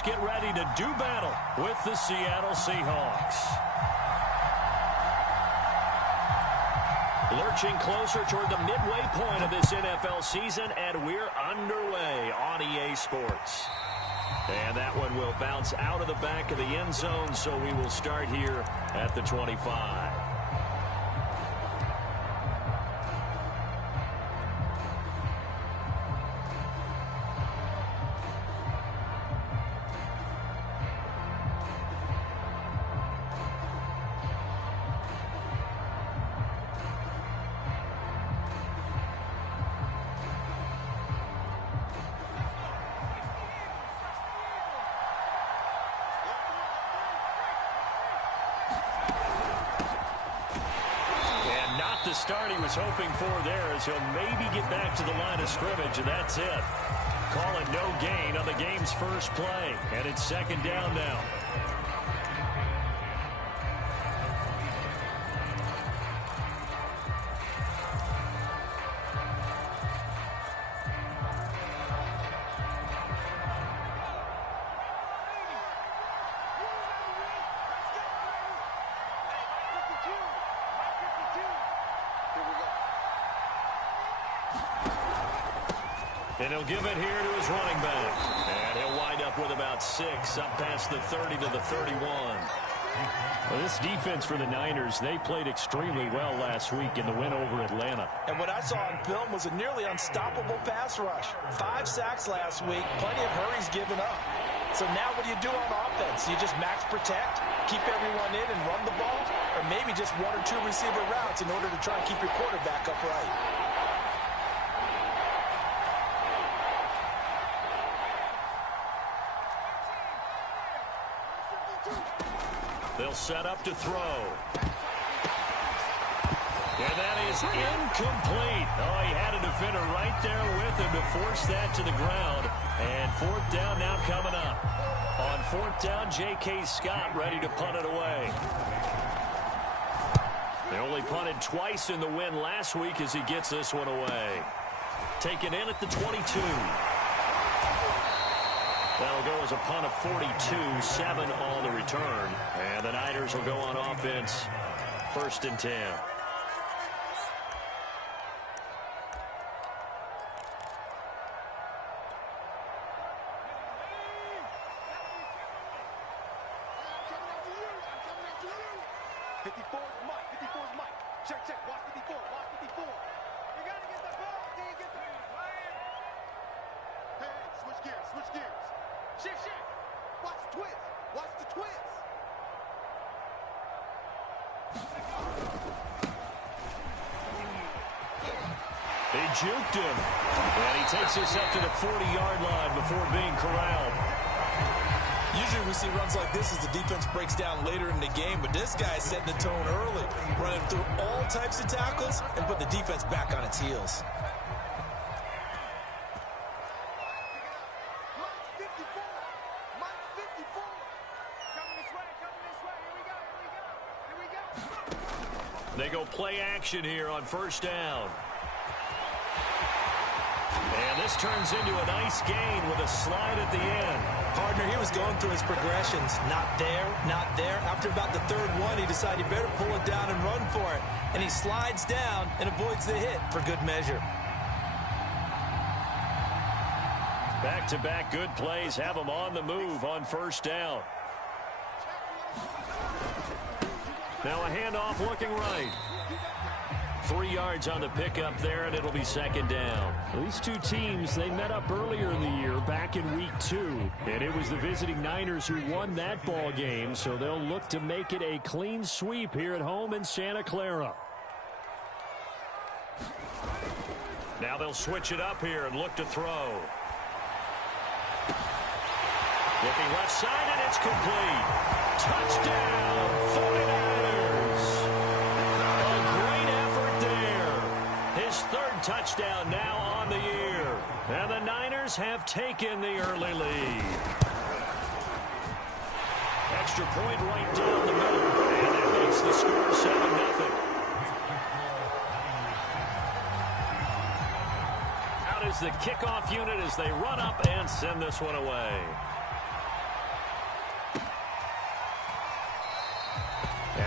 teams get ready to do battle with the Seattle Seahawks. Lurching closer toward the midway point of this NFL season, and we're underway on EA Sports. And that one will bounce out of the back of the end zone, so we will start here at the 25. The start he was hoping for there, as he'll maybe get back to the line of scrimmage, and that's it. Call it no gain on the game's first play, and it's second down now. And he'll give it here to his running back. And he'll wind up with about 6, up past the 30 to the 31. Well, this defense for the Niners, they played extremely well last week in the win over Atlanta. And what I saw on film was a nearly unstoppable pass rush. 5 sacks last week, plenty of hurries given up. So now what do you do on offense? You just max protect, keep everyone in and run the ball, or maybe just 1 or 2 receiver routes in order to try and keep your quarterback upright. They'll set up to throw. And that is incomplete. Oh, he had a defender right there with him to force that to the ground. And 4th down now coming up. On 4th down, J.K. Scott ready to punt it away. They only punted twice in the win last week as he gets this one away. Taken in at the 22. That'll go as a punt of 42, 7 on the return. And the Niners will go on offense, 1st and 10. He juked him, and he takes us up to the 40-yard line before being corralled. Usually we see runs like this as the defense breaks down later in the game, but this guy is setting the tone early, running through all types of tackles and put the defense back on its heels. They go play action here on 1st down. And this turns into a nice gain with a slide at the end. Partner, he was going through his progressions. Not there, not there. After about the 3rd one, he decided he better pull it down and run for it. And he slides down and avoids the hit for good measure. Back-to-back good plays have him on the move on 1st down. Now a handoff looking right. 3 yards on the pickup there, and it'll be 2nd down. These two teams, they met up earlier in the year, back in week 2. And it was the visiting Niners who won that ball game, so they'll look to make it a clean sweep here at home in Santa Clara. Now they'll switch it up here and look to throw. Looking left side, and it's complete. Touchdown, 49ers. A great effort there. His 3rd touchdown now on the year. And the Niners have taken the early lead. Extra point right down the middle, and it makes the score 7-0. Out is the kickoff unit as they run up and send this one away.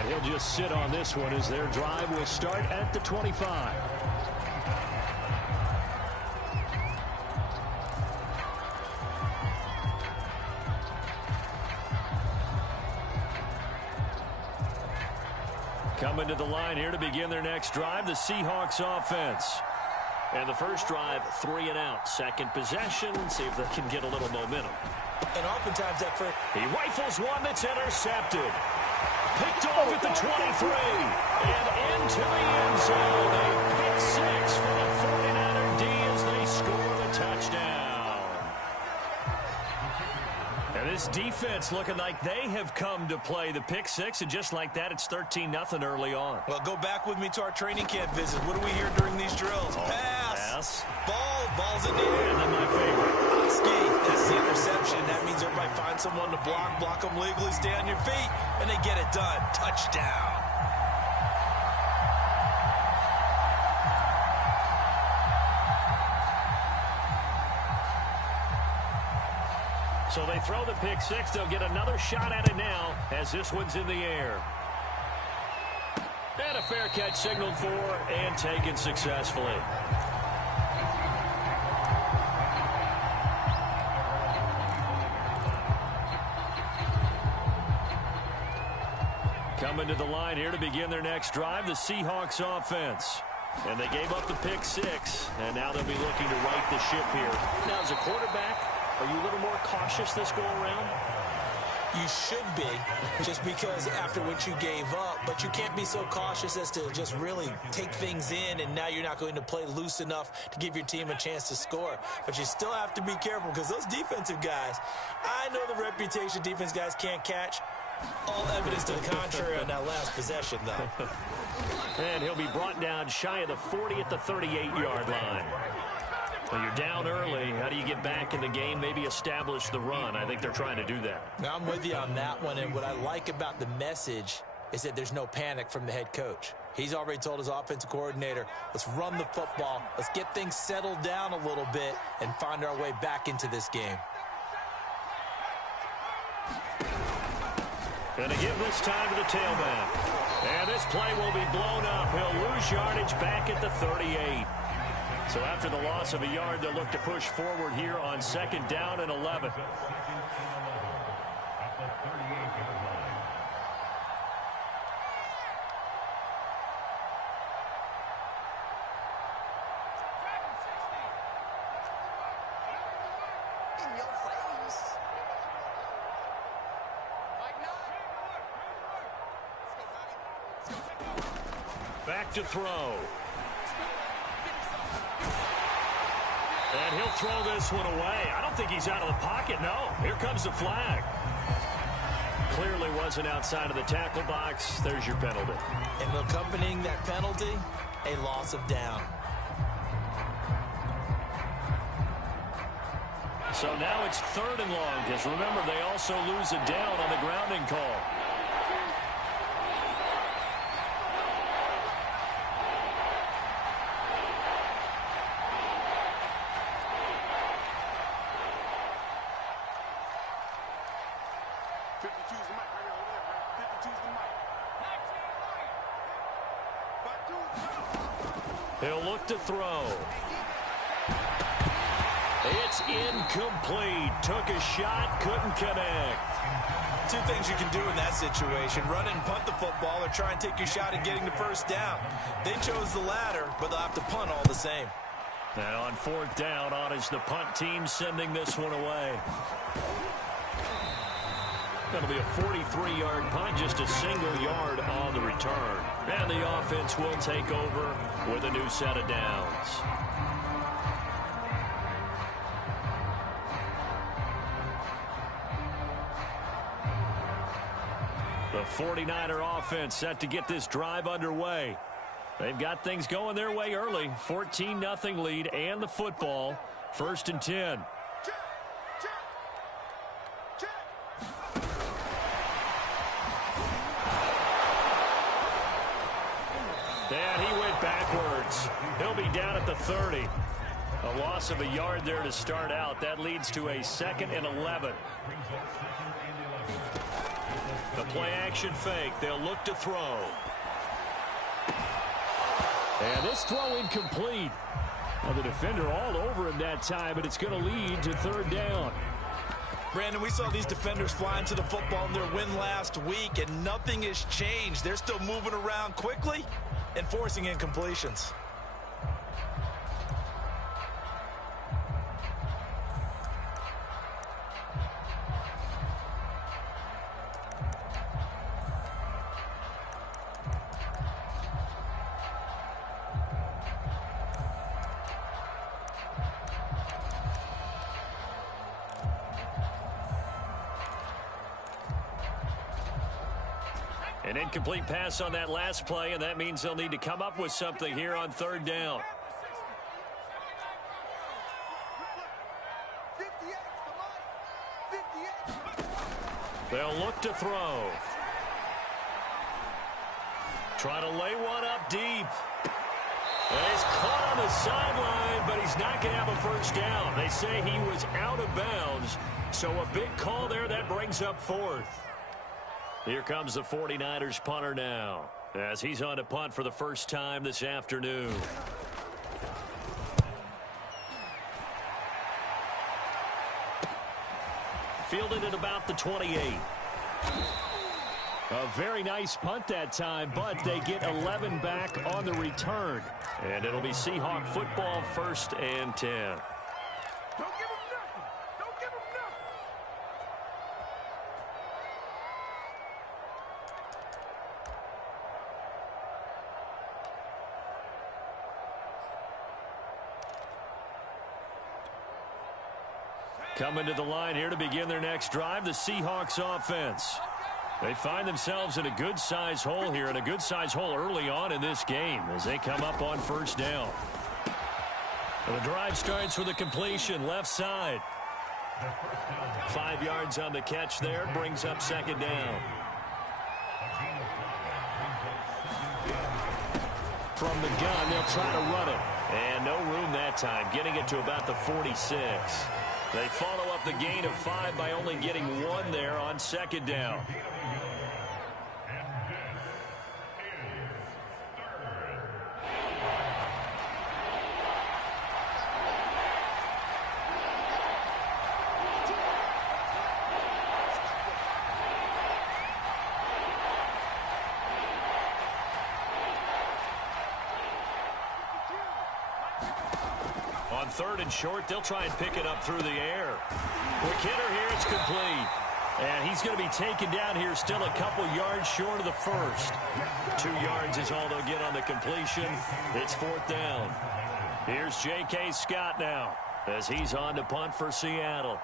And he'll just sit on this one as their drive will start at the 25. Coming to the line here to begin their next drive, the Seahawks offense. And the first drive, 3 and out. Second possession, see if they can get a little momentum. And oftentimes that first... He rifles one that's intercepted. Picked off at the 23. And into the end zone. A pick six for the 49er D as they score the touchdown. And this defense looking like they have come to play the pick six. And just like that, it's 13-0 early on. Well, go back with me to our training camp visit. What do we hear during these drills? Pass. Ball's in the air. And then my favorite. That's the interception. That means everybody find someone to block them legally, stay on your feet, and they get it done. Touchdown. So they throw the pick six. They'll get another shot at it now as this one's in the air. And a fair catch signaled for and taken successfully. Coming to the line here to begin their next drive, the Seahawks offense. And they gave up the pick six, and now they'll be looking to right the ship here. Now, as a quarterback, are you a little more cautious this go-around? You should be, just because after what you gave up, but you can't be so cautious as to just really take things in, and now you're not going to play loose enough to give your team a chance to score. But you still have to be careful because those defensive guys, I know the reputation defense guys can't catch. All evidence to the contrary on that last possession, though. And he'll be brought down shy of the 40 at the 38-yard line. Well, you're down early. How do you get back in the game, maybe establish the run? I think they're trying to do that. Now, I'm with you on that one, and what I like about the message is that there's no panic from the head coach. He's already told his offensive coordinator, let's run the football, let's get things settled down a little bit and find our way back into this game. Going to give this time to the tailback. And this play will be blown up. He'll lose yardage back at the 38. So after the loss of a yard, they'll look to push forward here on 2nd down and 11. Back to throw. And he'll throw this one away. I don't think he's out of the pocket, no. Here comes the flag. Clearly wasn't outside of the tackle box. There's your penalty. And accompanying that penalty, a loss of down. So now it's 3rd and long, because remember, they also lose a down on the grounding call. He'll look to throw. It's incomplete. Took a shot, couldn't connect. Two things you can do in that situation. Run and punt the football or try and take your shot at getting the first down. They chose the latter, but they'll have to punt all the same. And on 4th down, on is the punt team sending this one away. That'll be a 43-yard punt, just a single yard on the return. And the offense will take over with a new set of downs. The 49er offense set to get this drive underway. They've got things going their way early. 14-0 lead and the football. 1st and 10. And he went backwards. He'll be down at the 30. A loss of a yard there to start out. That leads to a 2nd and 11. The A play-action fake. They'll look to throw. And this throw incomplete. Well, the defender all over him that time, but it's going to lead to third down. Brandon, we saw these defenders flying to the football in their win last week, and nothing has changed. They're still moving around quickly and forcing incompletions. An incomplete pass on that last play, and that means they'll need to come up with something here on third down. They'll look to throw. Try to lay one up deep. And he's caught on the sideline, but he's not going to have a first down. They say he was out of bounds, so a big call there that brings up fourth. Here comes the 49ers punter now, as he's on to punt for the first time this afternoon. Fielded at about the 28. A very nice punt that time, but they get 11 back on the return. And it'll be Seahawk football, 1st and 10. Don't give him nothing. Don't give him nothing. Coming to the line here to begin their next drive, the Seahawks offense. They find themselves in a good-sized hole here, and a good-sized hole early on in this game as they come up on first down. And the drive starts with a completion left side. 5 yards on the catch there, brings up second down. From the gun, they'll try to run it. And no room that time, getting it to about the 46. They follow up the gain of 5 by only getting 1 there on second down. On 3rd and short, they'll try and pick it up through the air. Quick hitter here, it's complete. And he's going to be taken down here still a couple yards short of the first. 2 yards is all they'll get on the completion. It's 4th down. Here's J.K. Scott now as he's on to punt for Seattle.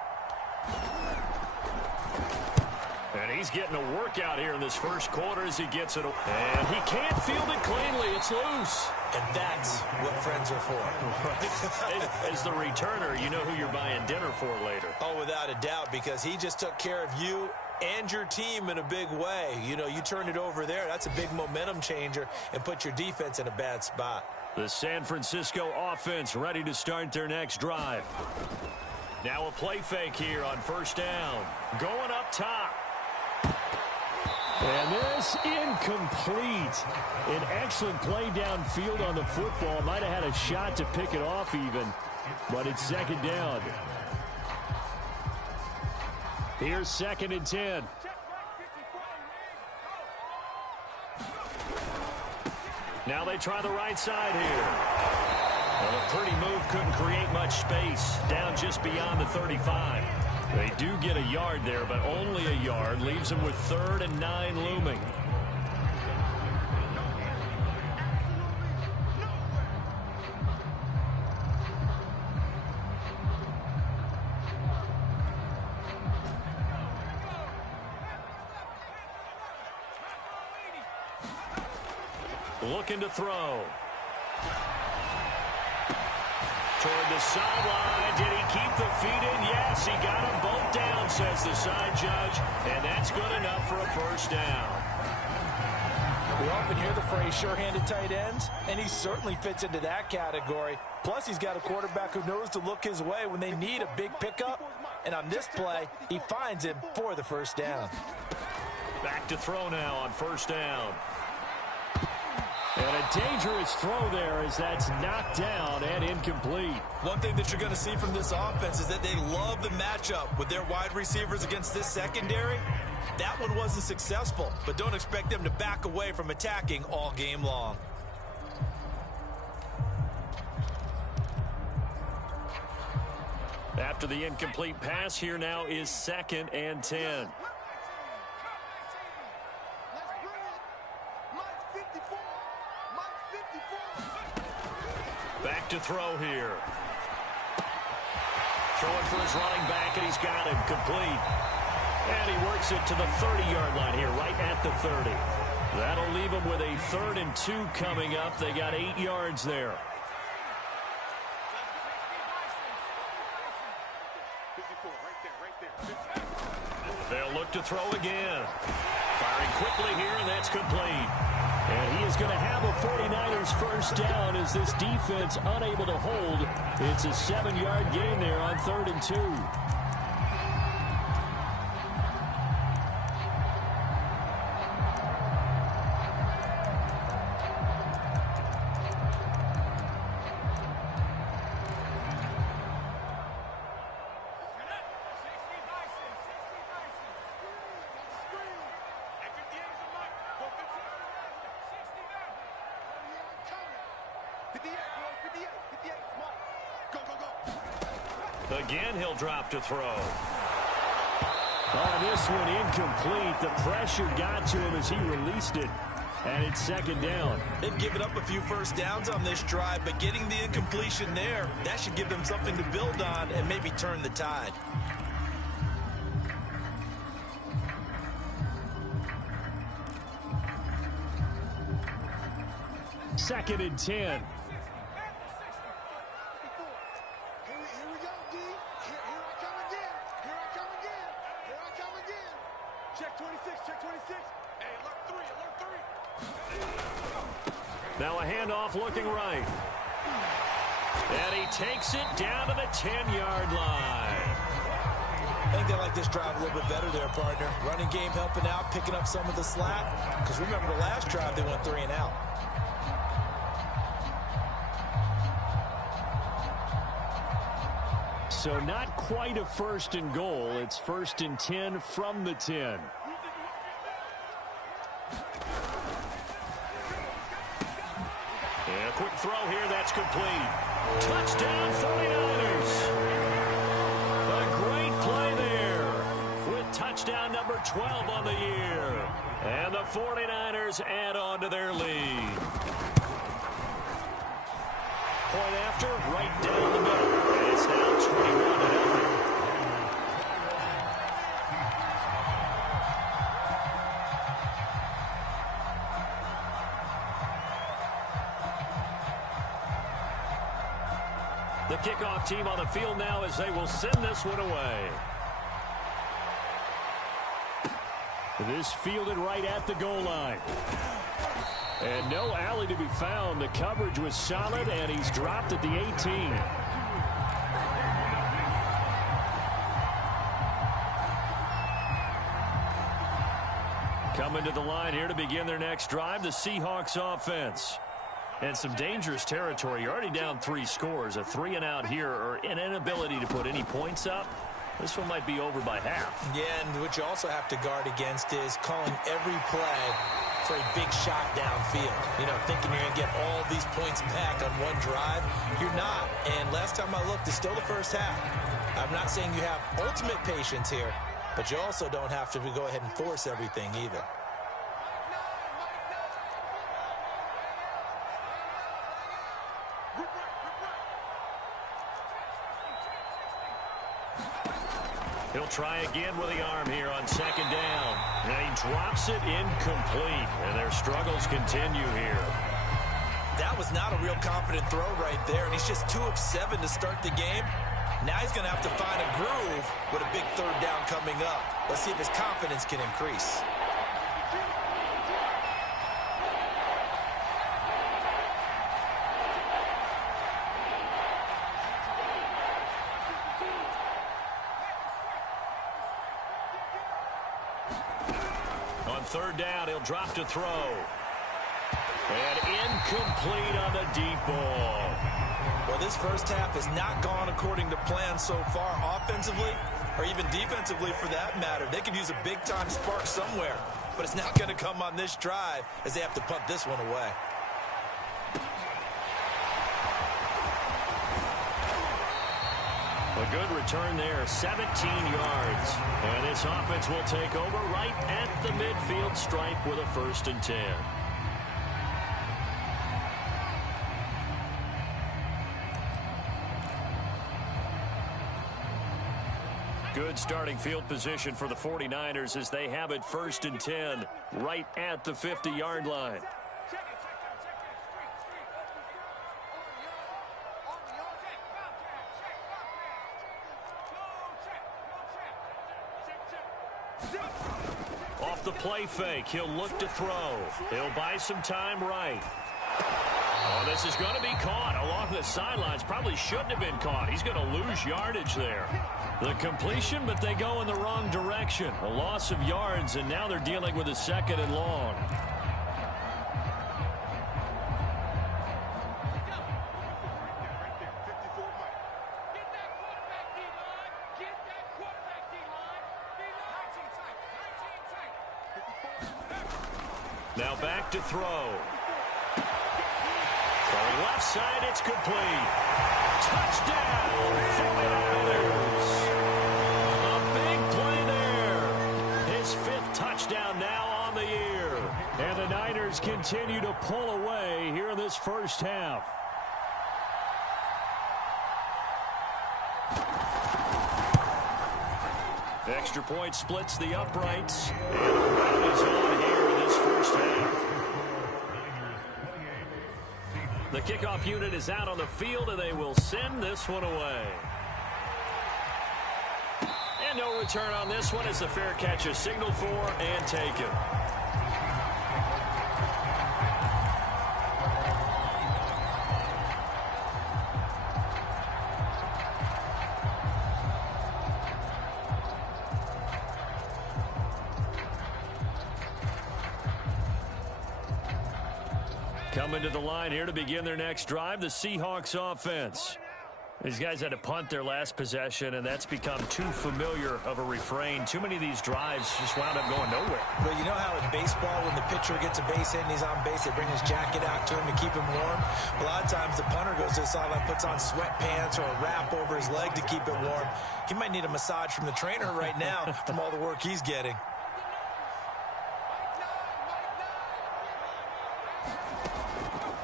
And he's getting a workout here in this first quarter as he gets it. And he can't field it cleanly. It's loose. And that's what friends are for. As the returner, you know who you're buying dinner for later. Oh, without a doubt, because he just took care of you and your team in a big way. You know, you turn it over there, that's a big momentum changer and put your defense in a bad spot. The San Francisco offense ready to start their next drive. Now a play fake here on first down. Going up top. And this incomplete. An excellent play downfield on the football. Might have had a shot to pick it off even, but it's second down. Here's 2nd and 10. Now they try the right side here. Well, a pretty move couldn't create much space. Down just beyond the 35. They do get a yard there, but only a yard. Leaves them with 3rd and 9 looming. Looking to throw. Toward the sideline. Did he keep the feet in? Yes, he got them both down, says the side judge. And that's good enough for a first down. We often hear the phrase sure-handed tight ends, and he certainly fits into that category. Plus, he's got a quarterback who knows to look his way when they need a big pickup. And on this play, he finds him for the first down. Back to throw now on first down. And a dangerous throw there as that's knocked down and incomplete. One thing that you're going to see from this offense is that they love the matchup with their wide receivers against this secondary. That one wasn't successful, but don't expect them to back away from attacking all game long. After the incomplete pass, here now is 2nd and 10. Back to throw here. Throwing for his running back, and he's got him complete. And he works it to the 30-yard line here, right at the 30. That'll leave him with a 3rd and 2 coming up. They got 8 yards there. They'll look to throw again. Firing quickly here, and that's complete. And he is going to have a 49ers first down as this defense unable to hold. It's a 7-yard gain there on 3rd and 2. Again, he'll drop to throw. Oh, this one incomplete. The pressure got to him as he released it. And it's 2nd down. They've given up a few first downs on this drive, but getting the incompletion there, that should give them something to build on and maybe turn the tide. Second and 10. Now a handoff looking right. And he takes it down to the 10-yard line. I think they like this drive a little bit better there, partner. Running game helping out, picking up some of the slack. Because remember, the last drive they went 3 and out. So not quite a 1st and goal. It's 1st and 10 from the 10. And a quick throw here, that's complete. Touchdown 49ers. A great play there with touchdown number 12 on the year. And the 49ers add on to their lead. Point after, right down the middle. And it's now 21-0. The kickoff team on the field now as they will send this one away. This fielded right at the goal line. And no alley to be found. The coverage was solid, and he's dropped at the 18. Coming to the line here to begin their next drive, the Seahawks offense. And some dangerous territory. You're already down 3 scores. A 3-and-out here, or an inability to put any points up. This one might be over by half. Yeah, and what you also have to guard against is calling every play for a big shot downfield. You know, thinking you're going to get all these points back on one drive. You're not. And last time I looked, it's still the first half. I'm not saying you have ultimate patience here, but you also don't have to go ahead and force everything either. He'll try again with the arm here on 2nd down. And he drops it incomplete. And their struggles continue here. That was not a real confident throw right there, and he's just 2 of 7 to start the game. Now he's going to have to find a groove with a big 3rd down coming up. Let's see if his confidence can increase. On third down, he'll drop to throw. And incomplete on the deep ball. Well, this first half has not gone according to plan so far, offensively or even defensively for that matter. They could use a big-time spark somewhere, but it's not going to come on this drive as they have to punt this one away. A good return there, 17 yards. And this offense will take over right at the midfield stripe with a 1st and 10. Good starting field position for the 49ers as they have it 1st and 10 right at the 50-yard line. Off the play fake, he'll look to throw. He'll buy some time right. Oh, this is going to be caught along the sidelines. Probably shouldn't have been caught. He's going to lose yardage there. The completion, but they go in the wrong direction. A loss of yards, and now they're dealing with a 2nd and long. Now back to throw. From left side, it's complete. Touchdown, 49ers. A big play there. His 5th touchdown now on the year. And the Niners continue to pull away here in this first half. Extra point splits the uprights. And the run is on here in this first half. The kickoff unit is out on the field, and they will send this one away. And no return on this one as the fair catch is signaled for and taken. Coming to the line here to begin their next drive, the Seahawks offense. These guys had to punt their last possession, and that's become too familiar of a refrain. Too many of these drives just wound up going nowhere. But you know how in baseball, when the pitcher gets a base hit and he's on base, they bring his jacket out to him to keep him warm? A lot of times the punter goes to the sideline, puts on sweatpants or a wrap over his leg to keep it warm. He might need a massage from the trainer right now from all the work he's getting.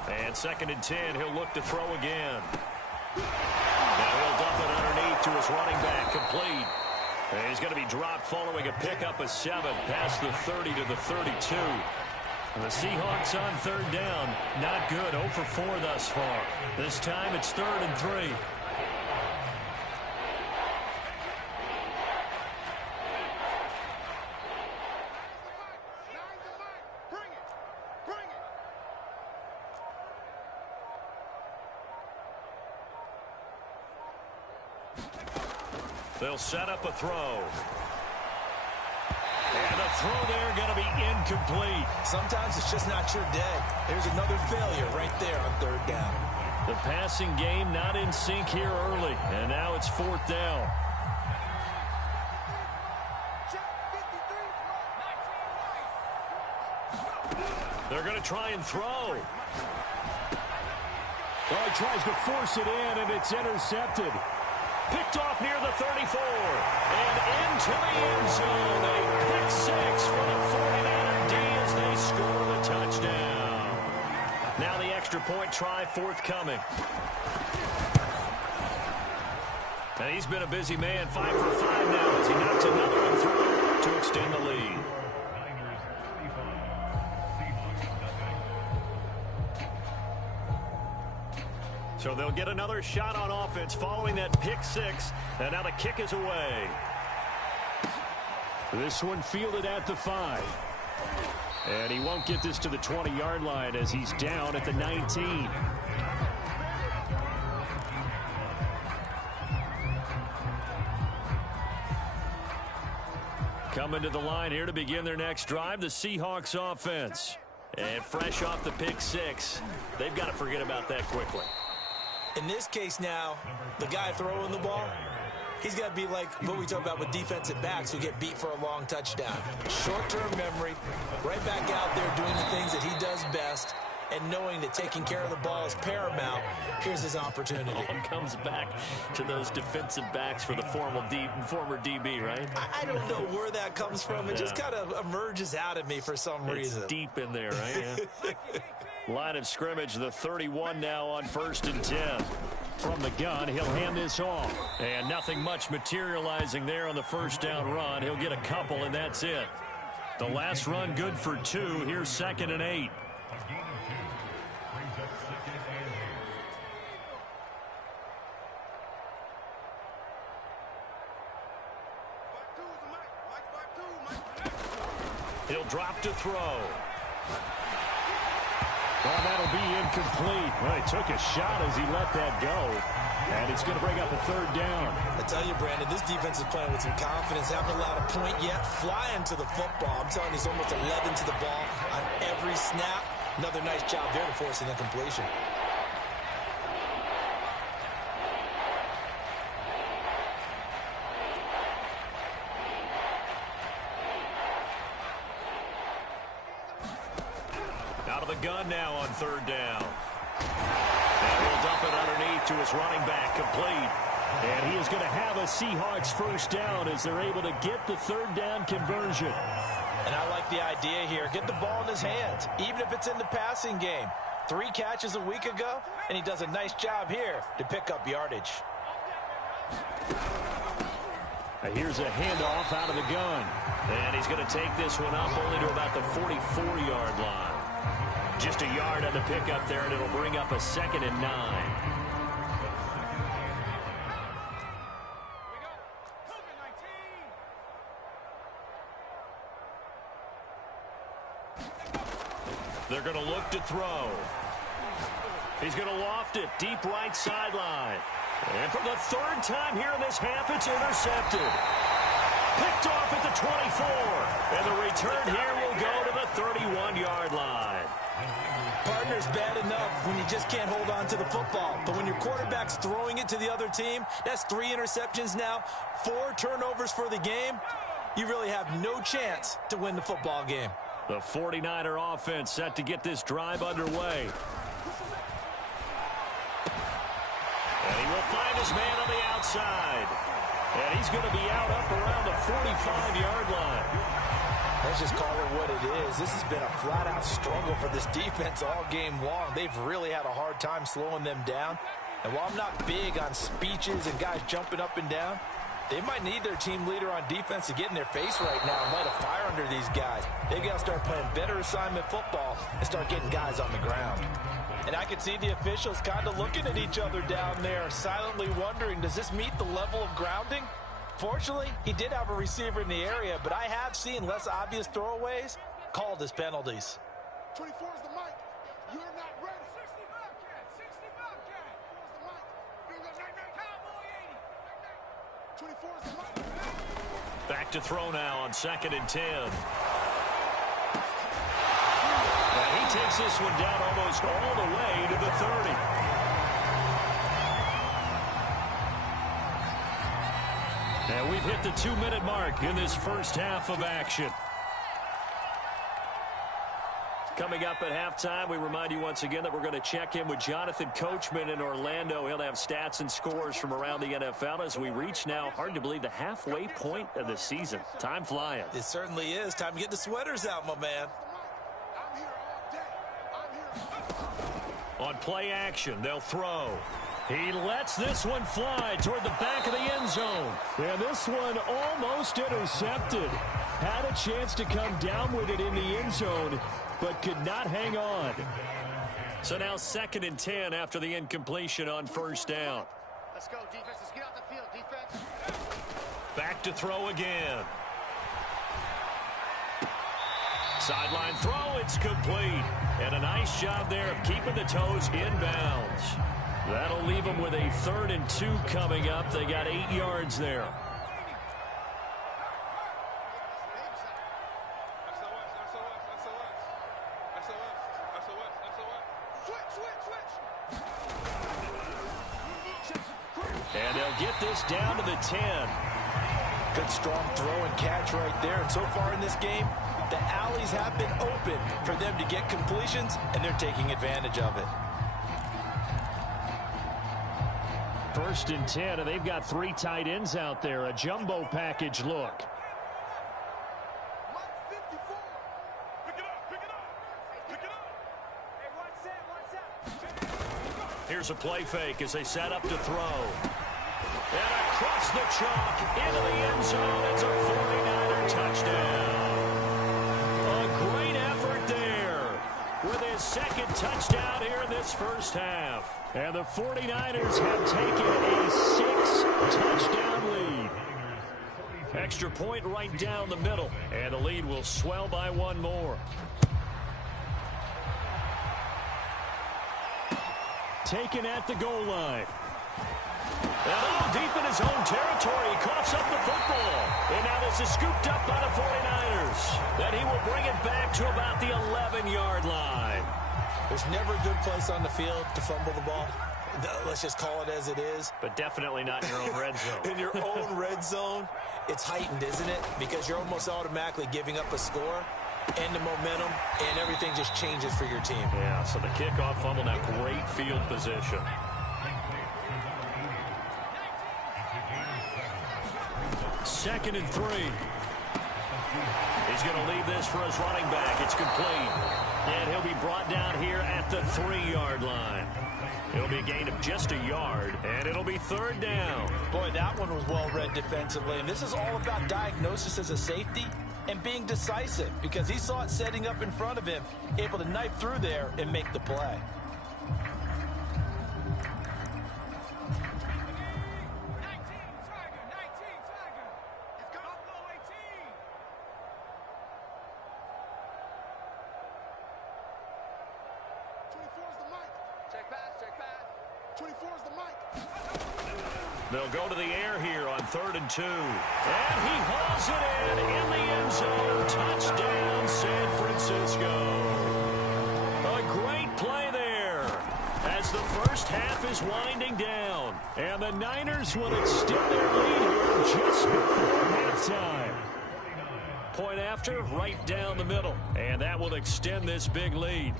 And 2nd and 10, he'll look to throw again. Now he'll dump it underneath to his running back, complete. And he's going to be dropped following a pickup of 7 past the 30 to the 32. And the Seahawks on 3rd down, not good, 0 for 4 thus far. This time it's 3rd and 3. They'll set up a throw. And the throw there going to be incomplete. Sometimes it's just not your day. There's another failure right there on 3rd down. The passing game not in sync here early. And now it's 4th down. They're going to try and throw. Oh, he tries to force it in, and it's intercepted. Picked off near the 34. And into the end zone. A pick 6 for the 49er D as they score the touchdown. Now the extra point try forthcoming. And he's been a busy man. 5 for 5 now as he knocks another one through to extend the lead. So they'll get another shot on offense following that pick 6. And now the kick is away. This one fielded at the 5. And he won't get this to the 20-yard line as he's down at the 19. Coming to the line here to begin their next drive, the Seahawks offense. And fresh off the pick six, they've got to forget about that quickly. In this case now, the guy throwing the ball, he's got to be like what we talk about with defensive backs who get beat for a long touchdown. Short-term memory, right back out there doing the things that he does best, and knowing that taking care of the ball is paramount. Here's his opportunity. It comes back to those defensive backs for the former DB, right? I don't know where that comes from. It just kind of emerges out of me for some reason. It's deep in there, right? Yeah. Line of scrimmage, the 31 now on 1st and 10. From the gun, he'll hand this off. And nothing much materializing there on the first down run. He'll get a couple, and that's it. The last run good for 2. Here's 2nd and 8. He'll drop to throw. Well, that'll be incomplete. Well, he took a shot as he let that go. And it's going to bring up a 3rd down. I tell you, Brandon, this defense is playing with some confidence. Haven't allowed a point yet. Flying to the football. I'm telling you, he's almost 11 to the ball on every snap. Another nice job there to force an incompletion. Out of the gun now on 3rd down. And we'll dump it underneath to his running back, complete. And he is going to have a Seahawks 1st down as they're able to get the 3rd down conversion. And I like the idea here. Get the ball in his hands, even if it's in the passing game. 3 catches a week ago, and he does a nice job here to pick up yardage. Here's a handoff out of the gun. And he's going to take this one up only to about the 44-yard line. Just a yard on the pickup there, and it'll bring up a 2nd and 9. They're going to look to throw. He's going to loft it deep right sideline. And for the 3rd time here in this half, it's intercepted. Picked off at the 24. And the return here will go to the 31-yard line. Partner's bad enough when you just can't hold on to the football. But when your quarterback's throwing it to the other team, that's 3 interceptions now, 4 turnovers for the game. You really have no chance to win the football game. The 49er offense set to get this drive underway. And he will find his man on the outside. And he's going to be out up around the 45-yard line. Let's just call it what it is. This has been a flat-out struggle for this defense all game long. They've really had a hard time slowing them down. And while I'm not big on speeches and guys jumping up and down, they might need their team leader on defense to get in their face right now and light a fire under these guys. They've got to start playing better assignment football and start getting guys on the ground. And I can see the officials kind of looking at each other down there, silently wondering, does this meet the level of grounding? Fortunately, he did have a receiver in the area, but I have seen less obvious throwaways called as penalties. 24 is the mic. You're not ready. 60 Bobcat. 60 Bobcat. You're the night Cowboy 80. 24 is the mic. Back to throw now on 2nd and 10. And he takes this one down almost all the way to the 30. And we've hit the 2-minute mark in this first half of action. Coming up at halftime, we remind you once again that we're going to check in with Jonathan Coachman in Orlando. He'll have stats and scores from around the NFL as we reach now, hard to believe, the halfway point of the season. Time flying. It certainly is. Time to get the sweaters out, my man. I'm here all day. I'm here. On play action, they'll throw. He lets this one fly toward the back of the end zone. And this one almost intercepted. Had a chance to come down with it in the end zone, but could not hang on. So now 2nd and 10 after the incompletion on 1st down. Let's go, defense. Let's get out the field, defense. Back to throw again. Sideline throw, it's complete. And a nice job there of keeping the toes inbounds. That'll leave them with a 3rd and 2 coming up. They got 8 yards there. And they'll get this down to the 10. Good strong throw and catch right there. And so far in this game, the alleys have been open for them to get completions, and they're taking advantage of it. 1st and 10, and they've got 3 tight ends out there. A jumbo package look. Here's a play fake as they set up to throw. And across the chalk into the end zone. It's a 49er touchdown. A great effort there with his 2nd touchdown here in this first half. And the 49ers have taken a 6-touchdown lead. Extra point right down the middle. And the lead will swell by 1 more. Taken at the goal line. And all deep in his own territory, he coughs up the football. And now this is scooped up by the 49ers. Then he will bring it back to about the 11-yard line. There's never a good place on the field to fumble the ball. Let's just call it as it is. But definitely not in your own red zone. In your own red zone, it's heightened, isn't it? Because you're almost automatically giving up a score and the momentum, and everything just changes for your team. Yeah, so the kickoff fumble, now great field position. Second and 3. He's going to leave this for his running back. It's complete. And he'll be brought down here at the 3-yard line. It'll be a gain of just a yard, and it'll be 3rd down. Boy, that one was well read defensively. And this is all about diagnosis as a safety and being decisive, because he saw it setting up in front of him, able to knife through there and make the play. They'll go to the air here on 3rd and 2. And he hauls it in the end zone. Touchdown, San Francisco. A great play there as the first half is winding down. And the Niners will extend their lead here just before halftime. Point after, right down the middle. And that will extend this big lead.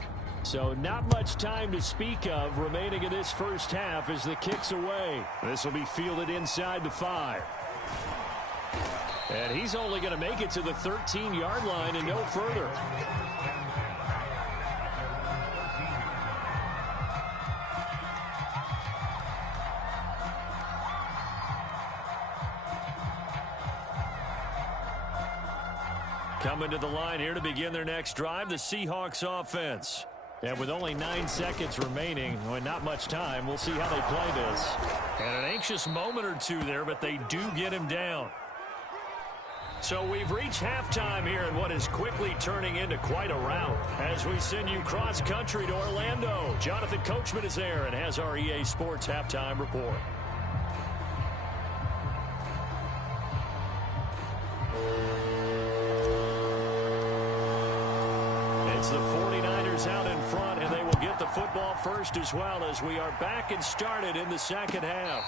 So not much time to speak of remaining in this first half as the kick's away. This will be fielded inside the 5. And he's only going to make it to the 13-yard line and no further. Coming to the line here to begin their next drive, the Seahawks offense. And with only 9 seconds remaining, well, not much time, we'll see how they play this. And an anxious moment or two there, but they do get him down. So we've reached halftime here in what is quickly turning into quite a rout. As we send you cross-country to Orlando, Jonathan Coachman is there and has our EA Sports Halftime Report. It's the 49ers out in front, and they will get the football first as well as we are back and started in the second half.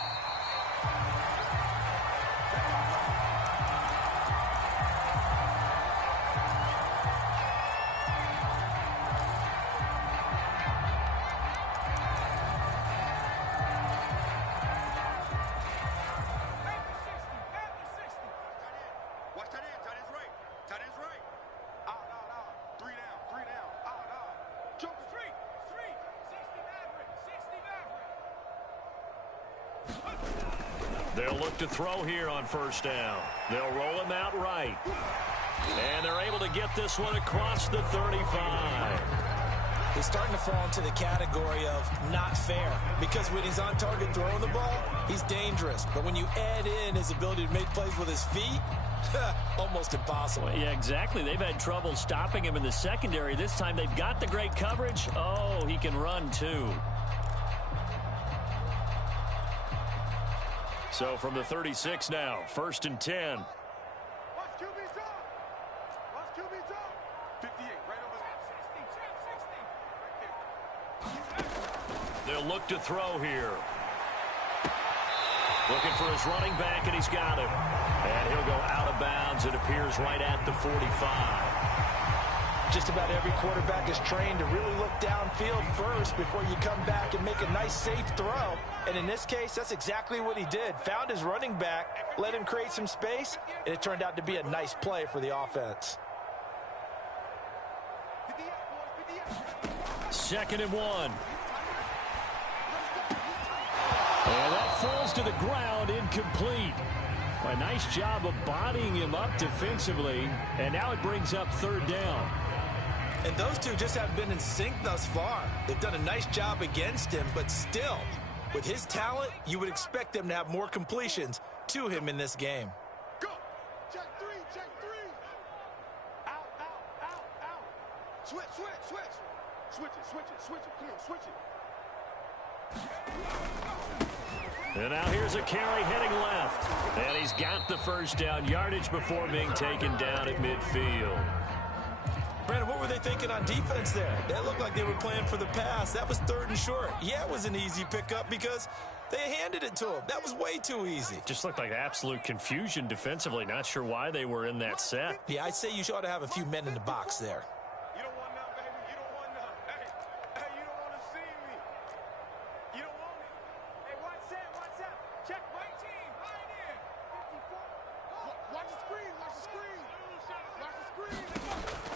They'll look to throw here on first down. They'll roll him out right. And they're able to get this one across the 35. He's starting to fall into the category of not fair, because when he's on target throwing the ball, he's dangerous. But when you add in his ability to make plays with his feet, almost impossible. Well, yeah, exactly. They've had trouble stopping him in the secondary. This time they've got the great coverage. Oh, he can run too. So from the 36 now, 1st and 10. Watch QB's up. Watch QB's up. 58, right over there. 60, 60. Right there. They'll look to throw here. Looking for his running back, and he's got him. And he'll go out of bounds. It appears right at the 45. Just about every quarterback is trained to really look downfield first before you come back and make a nice, safe throw. And in this case, that's exactly what he did. Found his running back, let him create some space, and it turned out to be a nice play for the offense. 2nd and 1. And that falls to the ground, incomplete. A nice job of bodying him up defensively, and now it brings up 3rd down. And those two just haven't been in sync thus far. They've done a nice job against him, but still, with his talent, you would expect them to have more completions to him in this game. Go. Check three. Out. Switch. Switch it. Come on, switch it. And now here's a carry heading left. And he's got the 1st down yardage before being taken down at midfield. Brandon, what were they thinking on defense there? That looked like they were playing for the pass. That was 3rd and short. Yeah, it was an easy pickup because they handed it to him. That was way too easy. Just looked like absolute confusion defensively. Not sure why they were in that set. Yeah, I'd say you ought to have a few men in the box there. You don't want none, baby. You don't want none. Hey, you don't want to see me. You don't want me. Hey, watch out. Check my team. Right in. 54. Watch the screen. Watch the screen.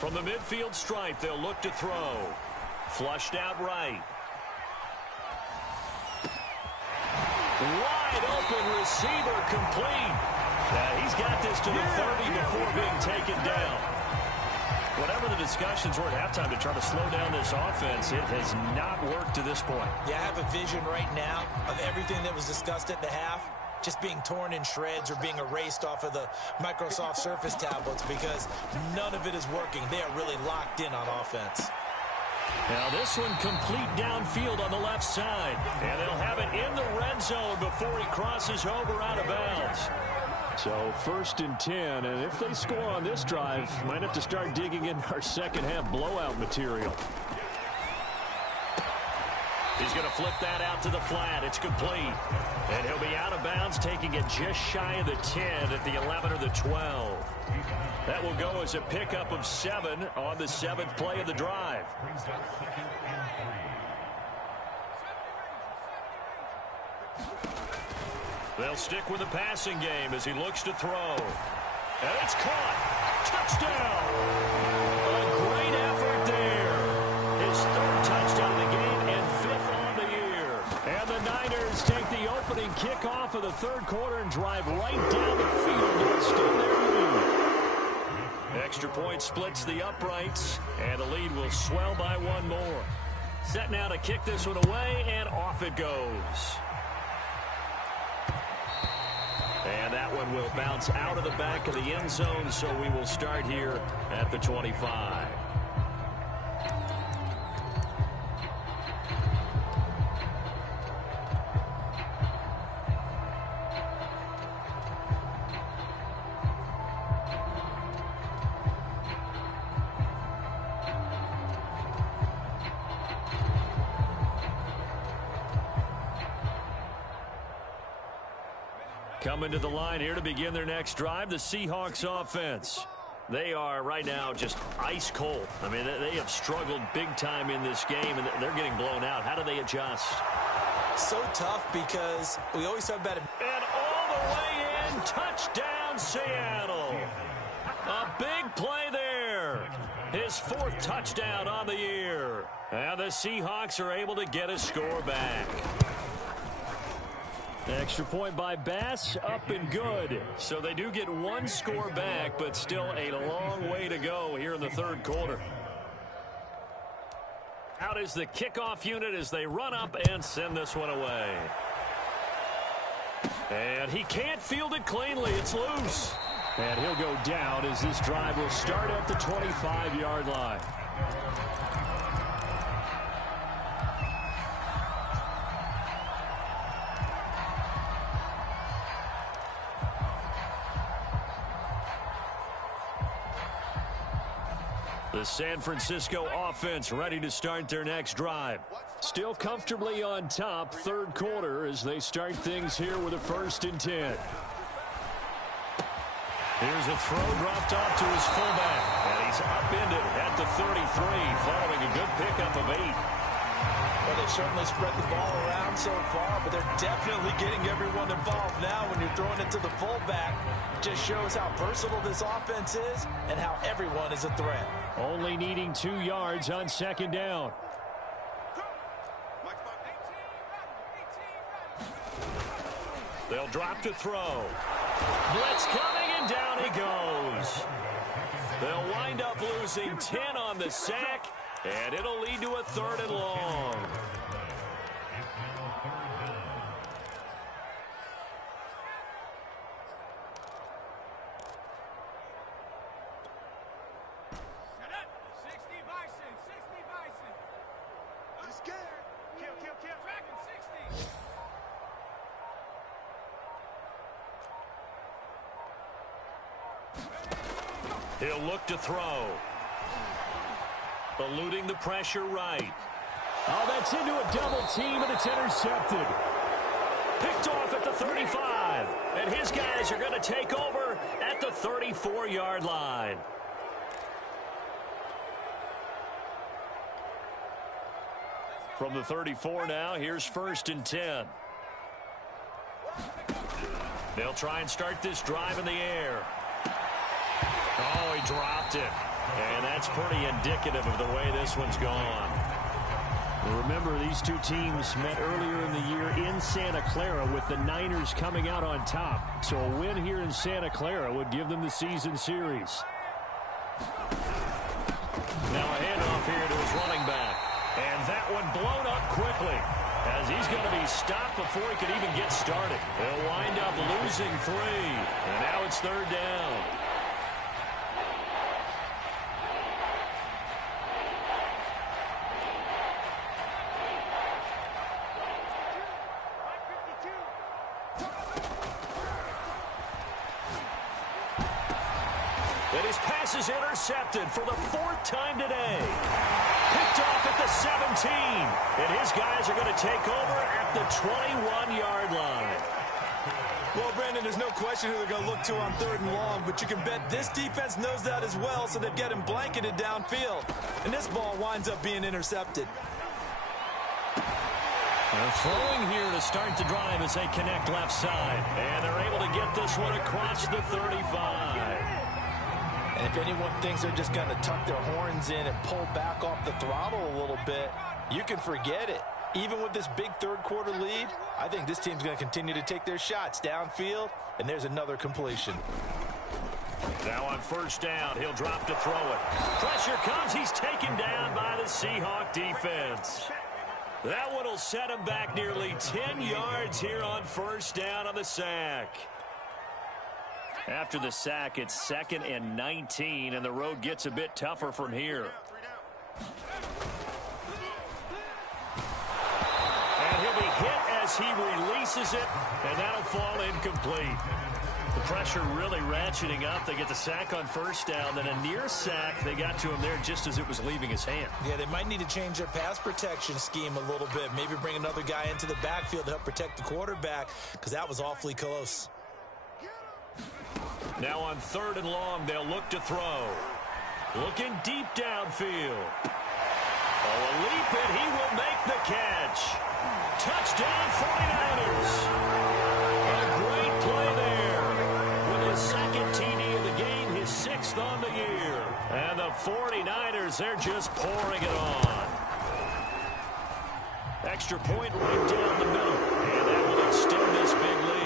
From the midfield stripe, they'll look to throw. Flushed out right. Wide open receiver complete. He's got this to the 30 before being taken down. Whatever the discussions were at halftime to try to slow down this offense, it has not worked to this point. Yeah, I have a vision right now of everything that was discussed at the half just being torn in shreds or being erased off of the Microsoft Surface tablets because none of it is working. They are really locked in on offense. Now this one complete downfield on the left side. And they'll have it in the red zone before he crosses over out of bounds. So 1st and 10, and if they score on this drive, might have to start digging in our second half blowout material. He's going to flip that out to the flat. It's complete. And he'll be out of bounds, taking it just shy of the 10 at the 11 or the 12. That will go as a pickup of 7 on the 7th play of the drive. They'll stick with the passing game as he looks to throw. And it's caught. Touchdown. A great effort there. His 3rd touchdown of the game and 5th on the year. And the Niners take the opening kickoff of the 3rd quarter and drive right down the field to extend their lead. Extra point splits the uprights, and the lead will swell by 1 more. Set now to kick this one away, and off it goes. And that one will bounce out of the back of the end zone, so we will start here at the 25. Coming to the line here to begin their next drive, the Seahawks offense. They are right now just ice cold. I mean, they have struggled big time in this game, and they're getting blown out. How do they adjust? So tough because we always talk about it. And all the way in, touchdown Seattle. A big play there. His 4th touchdown on the year. And the Seahawks are able to get a score back. Extra point by Bass, up and good. So they do get 1 score back, but still a long way to go here in the 3rd quarter. Out is the kickoff unit as they run up and send this one away. And he can't field it cleanly. It's loose. And he'll go down as this drive will start at the 25-yard line. The San Francisco offense ready to start their next drive. Still comfortably on top, third quarter, as they start things here with a 1st and 10. Here's a throw dropped off to his fullback. And he's upended at the 33, following a good pickup of 8. Well, they've certainly spread the ball around so far, but they're definitely getting everyone involved now when you're throwing it to the fullback. It just shows how versatile this offense is and how everyone is a threat. Only needing 2 yards on 2nd down. They'll drop to throw. Blitz coming, and down he goes. They'll wind up losing 10 on the sack, and it'll lead to a 3rd and long. He'll look to throw. Eluding the pressure right. Oh, that's into a double team, and it's intercepted. Picked off at the 35. And his guys are going to take over at the 34-yard line. From the 34 now, here's 1st and 10. They'll try and start this drive in the air. Oh, he dropped it. And that's pretty indicative of the way this one's gone. Remember, these two teams met earlier in the year in Santa Clara with the Niners coming out on top. So a win here in Santa Clara would give them the season series. Now a handoff here to his running back. And that one blown up quickly, as he's going to be stopped before he could even get started. They'll wind up losing 3. And now it's 3rd down. And his pass is intercepted for the 4th time today. Picked off at the 17. And his guys are going to take over at the 21-yard line. Well, Brandon, there's no question who they're going to look to on 3rd and long, but you can bet this defense knows that as well, so they've got him blanketed downfield. And this ball winds up being intercepted. They're throwing here to start the drive as they connect left side. And they're able to get this one across the 35. And if anyone thinks they're just going to tuck their horns in and pull back off the throttle a little bit, you can forget it. Even with this big 3rd quarter lead, I think this team's going to continue to take their shots downfield, and there's another completion. Now on 1st down, he'll drop to throw it. Pressure comes. He's taken down by the Seahawk defense. That one will set him back nearly 10 yards here on 1st down on the sack. After the sack, it's 2nd and 19, and the road gets a bit tougher from here. And he'll be hit as he releases it, and that'll fall incomplete. The pressure really ratcheting up. They get the sack on 1st down, then a near sack. They got to him there just as it was leaving his hand. Yeah, they might need to change their pass protection scheme a little bit. Maybe bring another guy into the backfield to help protect the quarterback, because that was awfully close. Now on 3rd and long, they'll look to throw. Looking deep downfield. Oh, a leap, and he will make the catch. Touchdown, 49ers. A great play there. With his 2nd TD of the game, his 6th on the year. And the 49ers, they're just pouring it on. Extra point right down the middle. And that will extend this big lead.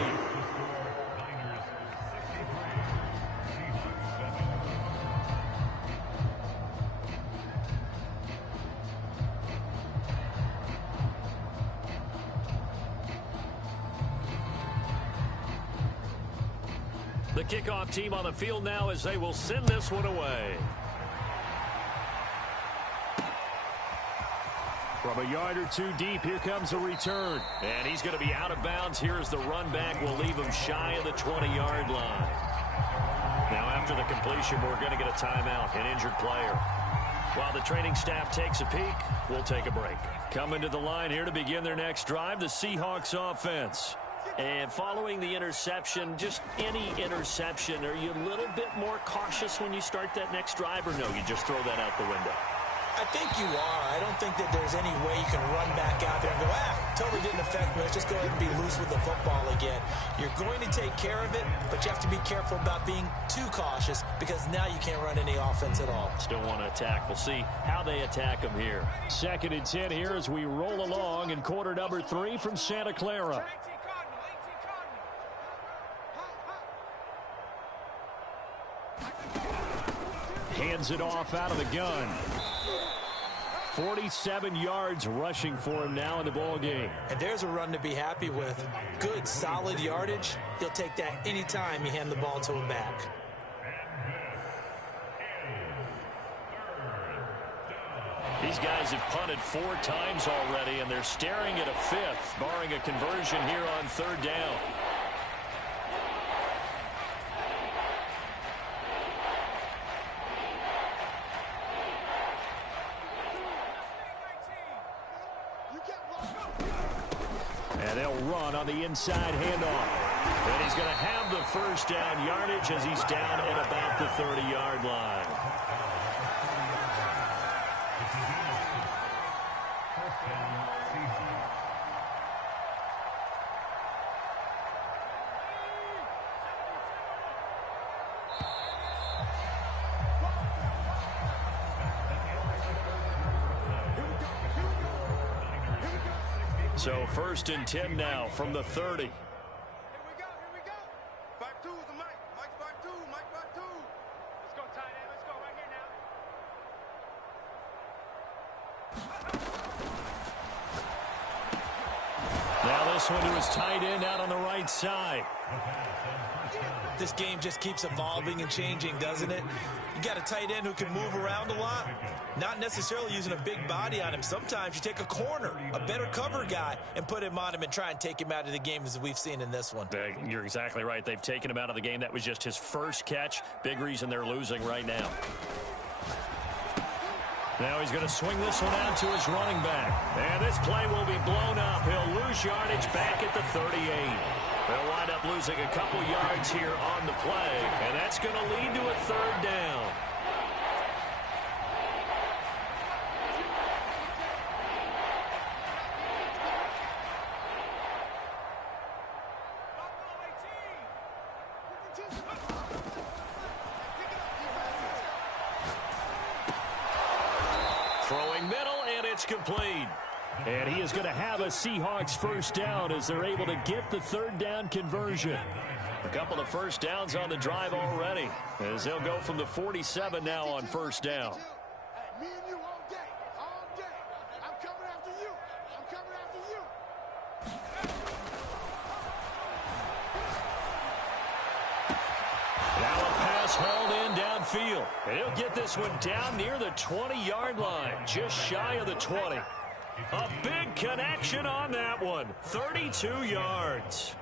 The kickoff team on the field now as they will send this one away. From a yard or 2 deep, here comes a return. And he's going to be out of bounds here as the run back will leave him shy of the 20-yard line. Now After the completion, we're going to get a timeout, an injured player. While the training staff takes a peek, we'll take a break. Coming to the line here to begin their next drive, the Seahawks offense. And following the interception, just any interception, are you a little bit more cautious when you start that next drive, or no, you just throw that out the window? I think you are. I don't think that there's any way you can run back out there and go, totally didn't affect me. Let's just go ahead and be loose with the football again. You're going to take care of it, but you have to be careful about being too cautious because now you can't run any offense at all. Still want to attack. We'll see how they attack them here. 2nd and 10 here as we roll along in quarter number 3 from Santa Clara. Hands it off out of the gun. 47 yards rushing for him now in the ball game. And there's a run to be happy with. Good, solid yardage. He'll take that anytime you hand the ball to him back. These guys have punted 4 times already, and they're staring at a 5th, barring a conversion here on 3rd down. And they'll run on the inside handoff. And he's going to have the 1st down yardage as he's down at about the 30-yard line. So 1st and 10 now from the 30. Here we go. 5-2 is the Mike. Mike 5-2. Mike 5-2. Let's go, tight end. Let's go right here now. Now this one to his tight end out on the right side. This game just keeps evolving and changing, doesn't it? You got a tight end who can move around a lot, not necessarily using a big body on him. Sometimes you take a corner, a better cover guy, and put him on him and try and take him out of the game as we've seen in this one. You're exactly right. They've taken him out of the game. That was just his 1st catch. Big reason they're losing right now. Now he's going to swing this one out to his running back. And this play will be blown up. He'll lose yardage back at the 38. They'll wind up losing a couple yards here on the play, and that's going to lead to a 3rd down. Throwing middle, and it's complete. And he is going to have a Seahawks 1st down as they're able to get the 3rd down conversion. A couple of 1st downs on the drive already, as they'll go from the 47 now on 1st down. Hey, me and you all day. All day. I'm coming after you. I'm coming after you. Now a pass hauled in downfield. And he'll get this one down near the 20-yard line, just shy of the 20. A big connection on that one, 32 yards.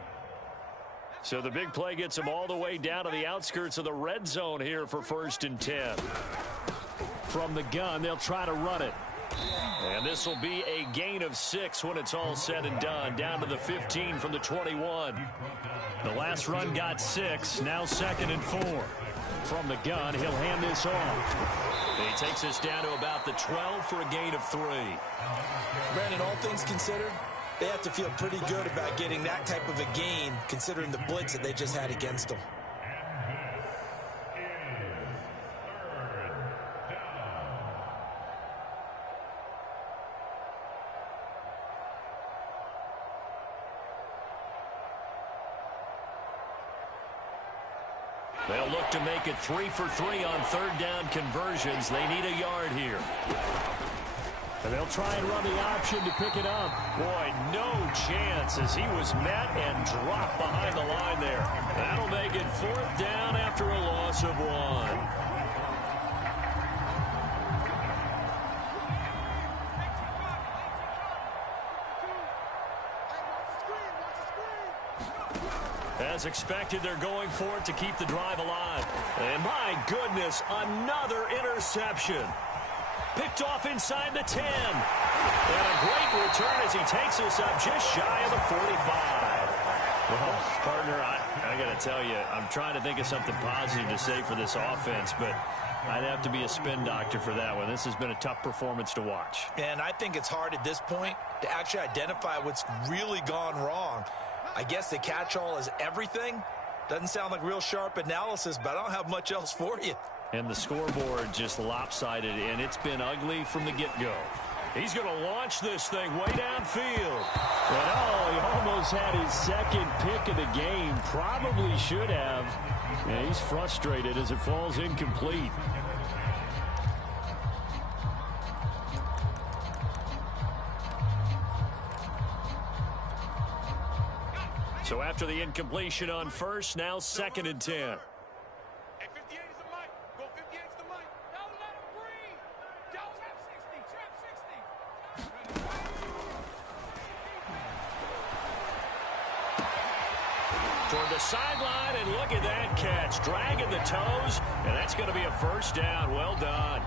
So the big play gets him all the way down to the outskirts of the red zone here for 1st and 10. From the gun, they'll try to run it. And this will be a gain of 6 when it's all said and done, down to the 15 from the 21. The last run got 6, now 2nd and 4. From the gun, he'll hand this off. And he takes us down to about the 12 for a gain of 3. Brandon, all things considered, they have to feel pretty good about getting that type of a gain, considering the blitz that they just had against them. They'll look to make it 3 for 3 on 3rd down conversions. They need a yard here. And they'll try and run the option to pick it up. Boy, no chance as he was met and dropped behind the line there. That'll make it 4th down after a loss of 1. As expected, they're going for it to keep the drive alive. And my goodness, another interception. Picked off inside the 10. And a great return as he takes us up just shy of the 45. Well, partner, I got to tell you, I'm trying to think of something positive to say for this offense, but I'd have to be a spin doctor for that one. This has been a tough performance to watch. And I think it's hard at this point to actually identify what's really gone wrong. I guess the catch-all is everything. Doesn't sound like real sharp analysis, but I don't have much else for you. And the scoreboard just lopsided, and it's been ugly from the get-go. He's going to launch this thing way downfield. But, oh, he almost had his second pick of the game. Probably should have. And he's frustrated as it falls incomplete. So after the incompletion on first, now 2nd and 10. Hey, 58 is the mic. Go 58 is the mic. Don't let him breathe. Don't trap 60. Trap 60. Toward the sideline, and look at that catch. Dragging the toes, and that's going to be a first down. Well done.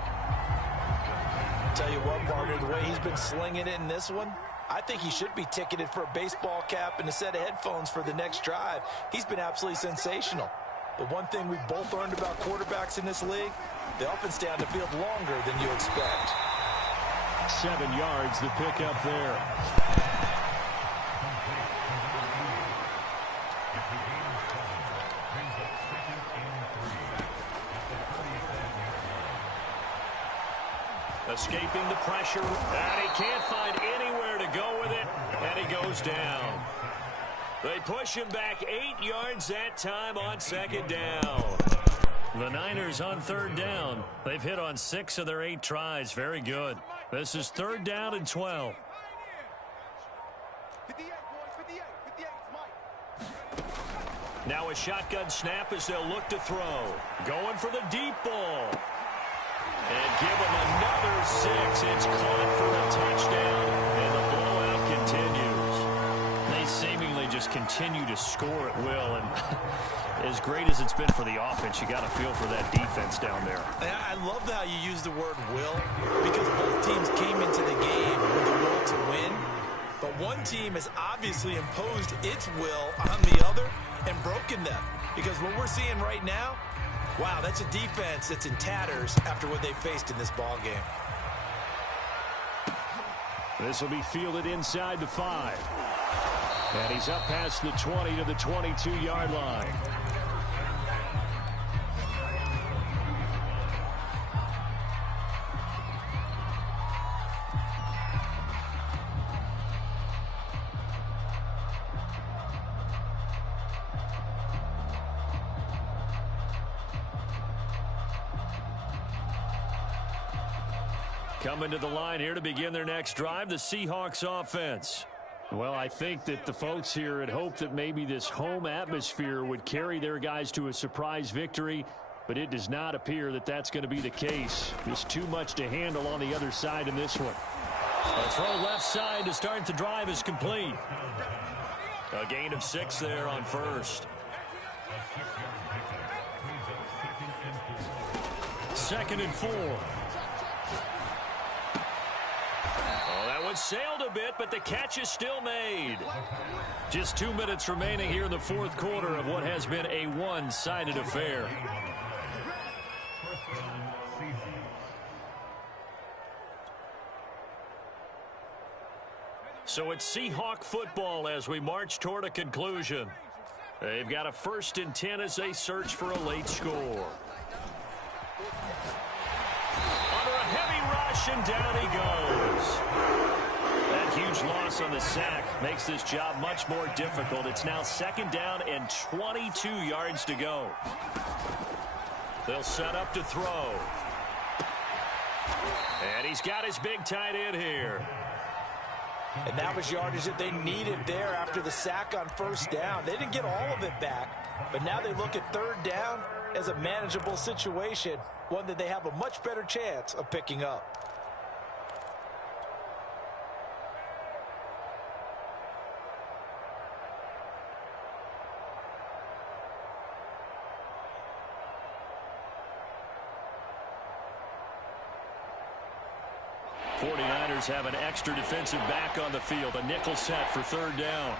Tell you what, partner, the way he's been slinging it in this one, I think he should be ticketed for a baseball cap and a set of headphones for the next drive. He's been absolutely sensational. But one thing we've both learned about quarterbacks in this league, they often stay on the field longer than you expect. 7 yards, the pickup there. Escaping the pressure, and he can't find anywhere to go with it, and he goes down. They push him back 8 yards that time on 2nd down. The Niners on 3rd down. They've hit on 6 of their 8 tries. Very good. This is 3rd down and 12. 58, boys. 58. 58 is Mike. Now a shotgun snap as they'll look to throw. Going for the deep ball. And give him another 6. It's caught for a touchdown, and the blowout continues. They seemingly just continue to score at will, and as great as it's been for the offense, you got to feel for that defense down there. I love how you use the word will, because both teams came into the game with the will to win, but one team has obviously imposed its will on the other and broken them, because what we're seeing right now, wow, that's a defense that's in tatters after what they faced in this ball game. This will be fielded inside the 5. And he's up past the 20 to the 22-yard line. Coming to the line here to begin their next drive, the Seahawks offense. Well, I think that the folks here had hoped that maybe this home atmosphere would carry their guys to a surprise victory, but it does not appear that that's going to be the case. There's too much to handle on the other side in this one. A throw left side to start the drive is complete. A gain of 6 there on first. 2nd and 4. Sailed a bit, but the catch is still made. Just 2 minutes remaining here in the 4th quarter of what has been a one-sided affair. So it's Seahawk football as we march toward a conclusion. They've got a 1st and 10 as they search for a late score. Under a heavy rush, and down he goes. That huge loss on the sack makes this job much more difficult. It's now 2nd down and 22 yards to go. They'll set up to throw. And he's got his big tight end here. And that was yardage that they needed there after the sack on 1st down. They didn't get all of it back, but now they look at 3rd down as a manageable situation, one that they have a much better chance of picking up. 49ers have an extra defensive back on the field. A nickel set for third down.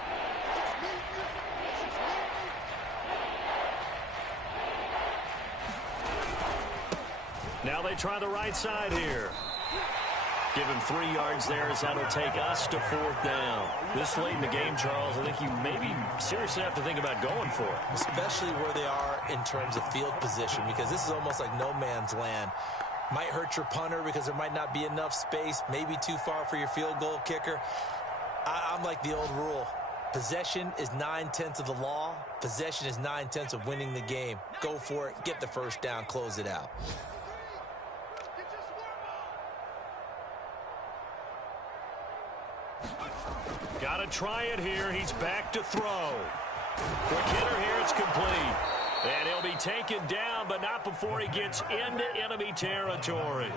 Now they try the right side here. Give him 3 yards there as that'll take us to fourth down. This late in the game, Charles, I think you maybe seriously have to think about going for it. Especially where they are in terms of field position, because this is almost like no man's land. Might hurt your punter because there might not be enough space, maybe too far for your field goal kicker. I'm like the old rule. Possession is 9/10 of the law. Possession is 9/10 of winning the game. Go for it, get the first down, close it out. Got to try it here. He's back to throw. Quick hitter here. It's complete. And he'll be taken down, but not before he gets into enemy territory.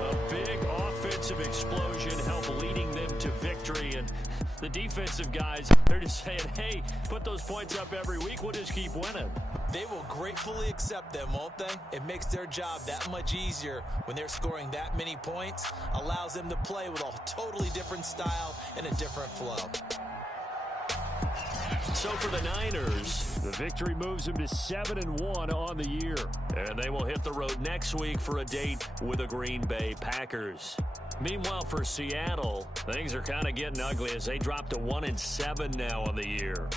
A big offensive explosion helped leading them to victory, and the defensive guys, they're just saying, hey, put those points up every week. We'll just keep winning. They will gratefully accept them, won't they? It makes their job that much easier when they're scoring that many points. Allows them to play with a totally different style and a different flow. So for the Niners, the victory moves them to 7-1 on the year. And they will hit the road next week for a date with the Green Bay Packers. Meanwhile, for Seattle, things are kind of getting ugly as they drop to 1-7 now on the year.